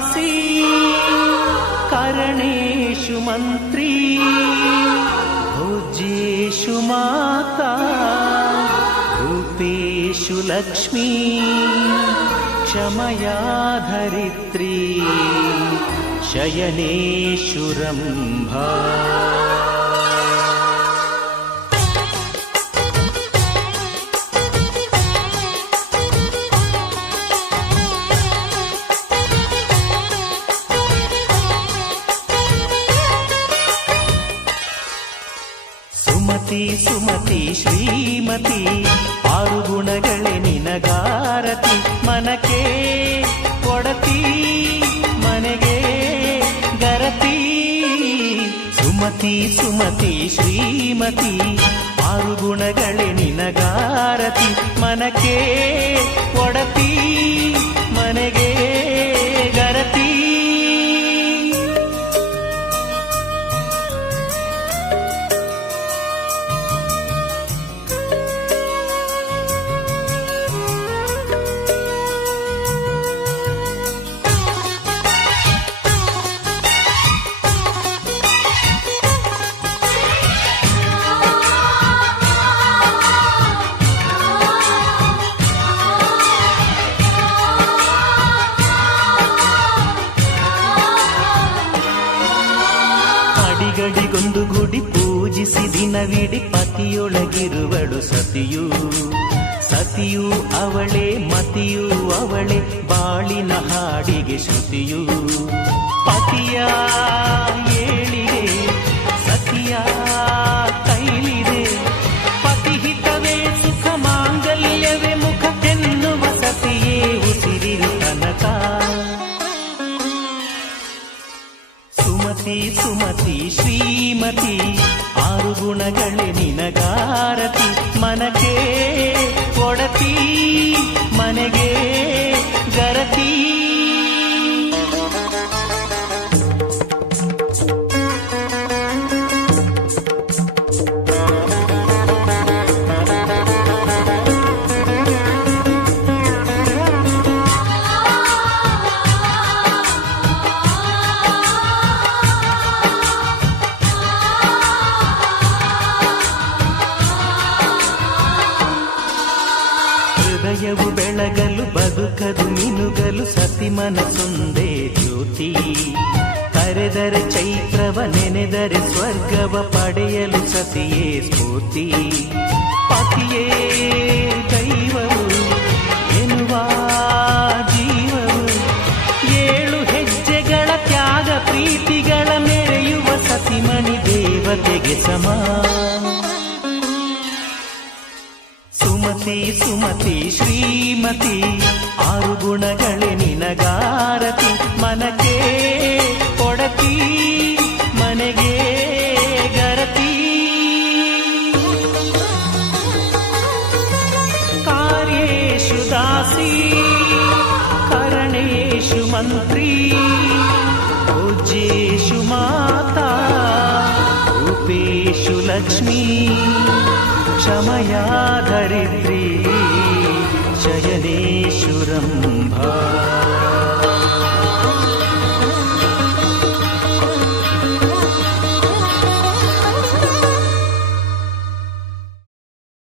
दासी करणेषु मन्त्री भोज्येषु माता रूपेषु लक्ष्मी क्षमया धरित्री शयनेषु रम्भा। ಸುಮತಿ ಸುಮತಿ ಶ್ರೀಮತಿ ಆರು ಗುಣಗಳೇ ನಿನಗಾರತಿ ಮನಕ್ಕೆ ಕೊಡತಿ ಮನೆಗೆ ಗರತಿ. ಸುಮತಿ ಸುಮತಿ ಶ್ರೀಮತಿ ಆರು ಗುಣಗಳೇ ನಿನಗಾರತಿ ಮನಕ್ಕೆ ಕೊಡತಿ ಮನೆಗೆ ಗರತಿ. ಗಡಿಗೊಂದು ಗುಡಿ ಪೂಜಿಸಿ ದಿನವಿಡಿ ಪತಿಯೊಳಗಿರುವಳು ಸತಿಯು. ಸತಿಯು ಅವಳೇ ಮತಿಯು ಅವಳೇ ಬಾಳಿನ ಹಾಡಿಗೆ ಶ್ರುತಿಯು. ಪತಿಯ ಏಳಿಗೆ ಸತಿಯ ಕೈಲಿದೆ ಪತಿಹಿತವೇ ಸುಖ ಮಾಂಗಲ್ಯವೇ ಮುಖ ಎನ್ನುವ ಸತಿಯೇ ಉಸಿರಿರು ತನಕ. ಸುಮತಿ ಸುಮತಿ ಶ್ರೀಮತಿ ಆರು ಗುಣಗಳೇ ನಿನಗಾರತಿ ಮನಕ್ಕೆ ಕೊಡತಿ ಮನೆಗೆ ಗರತಿ. ಹೃದಯವು ಬೆಳಗಲು ಬದುಕದು ಮಿನುಗಲು ಸತಿ ಮನಸೊಂದೇ ಜ್ಯೋತಿ. ಕರೆದರೆ ಚೈತ್ರವ ನೆನೆದರೆ ಸ್ವರ್ಗವ ಪಡೆಯಲು ಸತಿಯೇ ಸ್ಫೂರ್ತಿ. ಪತಿಯೇ ದೈವವು ಎನ್ನುವ ಜೀವವು ಏಳು ಹೆಜ್ಜೆಗಳ ತ್ಯಾಗ ಪ್ರೀತಿಗಳ ಮೆರೆಯುವ ಸತಿಮಣಿ ದೇವತೆಗೆ ಸಮ. ಸುಮತಿ ಸುಮತಿ ಶ್ರೀಮತಿ ಆರು ಗುಣಗಳೇ ನಿನಗಾರತಿ ಮನಕ್ಕೆ ಕೊಡತಿ ಮನೆಗೆ ಗರತಿ. ಕಾರ್ಯೇಷು ದಾಸಿ ಕರಣೇಷು ಮಂತ್ರಿ ಭೋಜ್ಯೇಷು ಮಾತಾ ರೂಪೇಷು ಲಕ್ಷ್ಮೀ क्षमया धरित्री शयनेषु रम्भा.